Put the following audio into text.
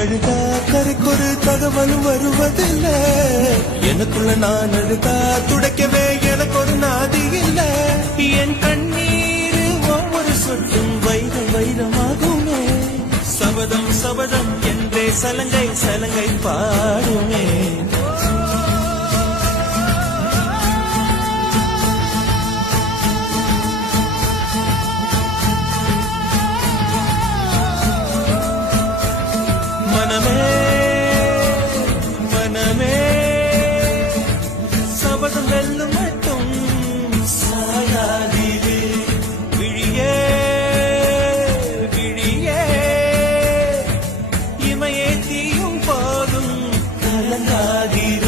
அழுதா கரைக்கொரு தகவலும் வருவதில்லை. எனக்குள்ள நான் அழுதா துடைக்கவே எனக்கு ஒரு நாதி இல்லை. என் கண்ணீர் ஒவ்வொரு சொட்டும் வைரம் வைரமாகுமே. சபதம் சபதம் என்றே சலங்கை சலங்கை பாடுமே. மனமே மனமே சபதம் வெல்லும் மட்டும் சாயாதீரு. விழியே விழியே இமையே தீயும் போதும் கலங்காதீரு.